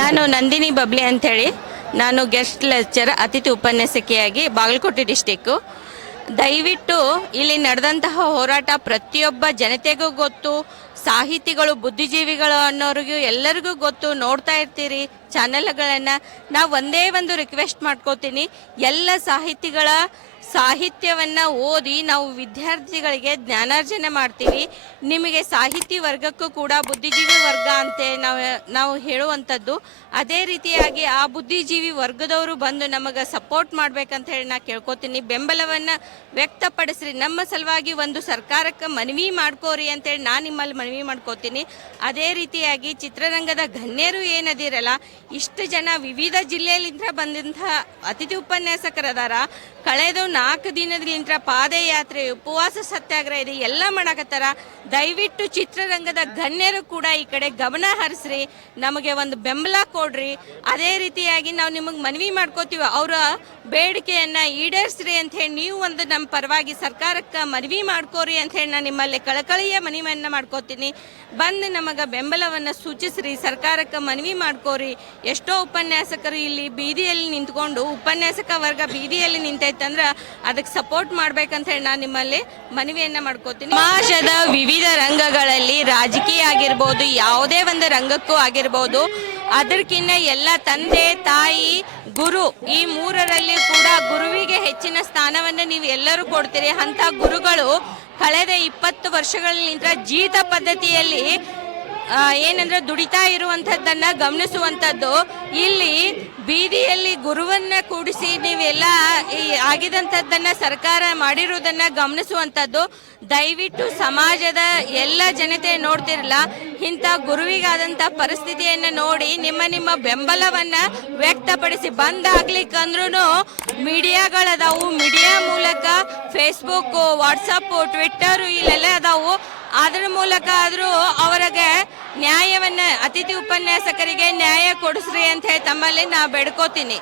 ನಾನು ನಂದಿನಿ ಬಬ್ಲಿ ಅಂತ ಹೇಳಿ ನಾನು ಗೆಸ್ಟ್ ಲೆಕ್ಚರ್ ಅತಿಥಿ ಉಪನ್ಯಾಸಕಿಯಾಗಿ ಬಾಗಲಕೋಟೆ ಡಿಸ್ಟಿಕ್ಕು ದಯವಿಟ್ಟು ಇಲ್ಲಿ ನಡೆದಂತಹ ಹೋರಾಟ ಪ್ರತಿಯೊಬ್ಬ ಜನತೆಗೂ ಗೊತ್ತು, ಸಾಹಿತಿಗಳು, ಬುದ್ಧಿಜೀವಿಗಳು ಅನ್ನೋರಿಗೂ ಎಲ್ಲರಿಗೂ ಗೊತ್ತು. ನೋಡ್ತಾ ಇರ್ತೀರಿ ಚಾನೆಲ್ಗಳನ್ನು ನಾವು ಒಂದೇ ಒಂದು ರಿಕ್ವೆಸ್ಟ್ ಮಾಡ್ಕೋತೀನಿ. ಎಲ್ಲ ಸಾಹಿತಿಗಳ ಸಾಹಿತ್ಯವನ್ನು ಓದಿ ನಾವು ವಿದ್ಯಾರ್ಥಿಗಳಿಗೆ ಜ್ಞಾನಾರ್ಜನೆ ಮಾಡ್ತೀವಿ. ನಿಮಗೆ ಸಾಹಿತಿ ವರ್ಗಕ್ಕೂ ಕೂಡ ಬುದ್ಧಿಜೀವಿ ವರ್ಗ ಅಂತ ನಾವು ನಾವು ಹೇಳುವಂಥದ್ದು. ಅದೇ ರೀತಿಯಾಗಿ ಆ ಬುದ್ಧಿಜೀವಿ ವರ್ಗದವರು ಬಂದು ನಮಗೆ ಸಪೋರ್ಟ್ ಮಾಡ್ಬೇಕಂತ ಹೇಳಿ ನಾ ಕೇಳ್ಕೊತೀನಿ. ಬೆಂಬಲವನ್ನು ವ್ಯಕ್ತಪಡಿಸ್ರಿ. ನಮ್ಮ ಸಲುವಾಗಿ ಒಂದು ಸರ್ಕಾರಕ್ಕೆ ಮನವಿ ಮಾಡ್ಕೋರಿ ಅಂತೇಳಿ ನಾನು ನಿಮ್ಮಲ್ಲಿ ಮನವಿ ಮಾಡ್ಕೋತೀನಿ. ಅದೇ ರೀತಿಯಾಗಿ ಚಿತ್ರರಂಗದ ಗಣ್ಯರು ಏನದಿರಲ್ಲ, ಇಷ್ಟು ಜನ ವಿವಿಧ ಜಿಲ್ಲೆಯಲ್ಲಿಂದ ಬಂದಂತಹ ಅತಿಥಿ ಉಪನ್ಯಾಸಕರದಾರ. ಕಳೆದ ನಾಲ್ಕು ದಿನದಿಂದ ಪಾದಯಾತ್ರೆ, ಉಪವಾಸ ಸತ್ಯಾಗ್ರಹ ಇದೆ ಎಲ್ಲ ಮಾಡಕತ್ತಾರ ದಯವಿಟ್ಟು ಚಿತ್ರರಂಗದ ಗಣ್ಯರು ಕೂಡ ಈ ಕಡೆ ಗಮನ ಹರಿಸ್ರಿ, ನಮಗೆ ಒಂದು ಬೆಂಬಲ ಕೊಡ್ರಿ. ಅದೇ ರೀತಿಯಾಗಿ ನಾವು ನಿಮಗೆ ಮನವಿ ಮಾಡ್ಕೋತೀವಿ, ಅವರ ಬೇಡಿಕೆಯನ್ನ ಈಡೇರಿಸ್ರಿ ಅಂತ ಹೇಳಿ ನೀವು ಒಂದು ನಮ್ಮ ಪರವಾಗಿ ಸರ್ಕಾರಕ್ಕೆ ಮನವಿ ಮಾಡ್ಕೋರಿ ಅಂತ ಹೇಳಿ ನಾನು ನಿಮ್ಮಲ್ಲಿ ಕಳಕಳಿಯ ಮನವಿಯನ್ನ ಮಾಡ್ಕೋತೀನಿ. ಬಂದು ನಮಗೆ ಬೆಂಬಲವನ್ನು ಸೂಚಿಸ್ರಿ, ಸರ್ಕಾರಕ್ಕೆ ಮನವಿ ಮಾಡ್ಕೋರಿ. ಎಷ್ಟೋ ಉಪನ್ಯಾಸಕರು ಇಲ್ಲಿ ಬೀದಿಯಲ್ಲಿ ನಿಂತ್ಕೊಂಡು, ಉಪನ್ಯಾಸಕ ವರ್ಗ ಬೀದಿಯಲ್ಲಿ ನಿಂತೈತಂದ್ರೆ ಅದಕ್ಕೆ ಸಪೋರ್ಟ್ ಮಾಡ್ಬೇಕಂತ ಹೇಳಿ ನಾನು ನಿಮ್ಮಲ್ಲಿ ಮನವಿಯನ್ನ ಮಾಡ್ಕೋತೀನಿ. ಸಮಾಜದ ವಿವಿಧ ರಂಗಗಳಲ್ಲಿ ರಾಜಕೀಯ ಆಗಿರ್ಬೋದು, ಯಾವುದೇ ಒಂದು ರಂಗಕ್ಕೂ ಆಗಿರ್ಬೋದು, ಅದಕ್ಕಿನ್ನ ಎಲ್ಲ ತಂದೆ, ತಾಯಿ, ಗುರು, ಈ ಮೂರರಲ್ಲಿ ಕೂಡ ಗುರುವಿಗೆ ಹೆಚ್ಚಿನ ಸ್ಥಾನವನ್ನು ನೀವು ಎಲ್ಲರೂ ಕೊಡ್ತೀರಿ. ಅಂತ ಗುರುಗಳು ಕಳೆದ ಇಪ್ಪತ್ತು ವರ್ಷಗಳಿಂದ ಜೀತ ಪದ್ಧತಿಯಲ್ಲಿ ಏನಂದ್ರೆ ದುಡಿತಾ ಇರುವಂತದ್ದನ್ನ ಗಮನಿಸುವಂಥದ್ದು. ಇಲ್ಲಿ ಬೀದಿಯಲ್ಲಿ ಗುರುವನ್ನ ಕೂಡಿಸಿ ನೀವೆಲ್ಲ ಈ ಆಗಿದಂಥದ್ದನ್ನ ಸರ್ಕಾರ ಮಾಡಿರುವುದನ್ನ ಗಮನಿಸುವಂಥದ್ದು. ದಯವಿಟ್ಟು ಸಮಾಜದ ಎಲ್ಲ ಜನತೆ ನೋಡ್ತಿರಲ್ಲ, ಇಂಥ ಗುರುವಿಗಾದಂಥ ಪರಿಸ್ಥಿತಿಯನ್ನು ನೋಡಿ ನಿಮ್ಮ ನಿಮ್ಮ ಬೆಂಬಲವನ್ನ ವ್ಯಕ್ತಪಡಿಸಿ. ಬಂದಾಗ್ಲಿಕ್ಕಂದ್ರೂ ಮೀಡಿಯಾಗಳದಾವು, ಮೀಡಿಯಾ ಮೂಲಕ ಫೇಸ್ಬುಕ್ ವಾಟ್ಸಪ್ ಟ್ವಿಟ್ಟರ್ ಇಲ್ಲೆಲ್ಲ ಅದಾವು. ಅದ್ರ ಮೂಲಕ ಆದರೂ ಅವರಿಗೆ ನ್ಯಾಯವನ್ನ ಅತಿಥಿ ಉಪನ್ಯಾಸಕರಿಗೆ ನ್ಯಾಯ ಕೊಡಿಸ್ರಿ ಅಂತ ಹೇಳಿ ತಮ್ಮಲ್ಲಿ ನಾ ಬೇಡ್ಕೋತೀನಿ.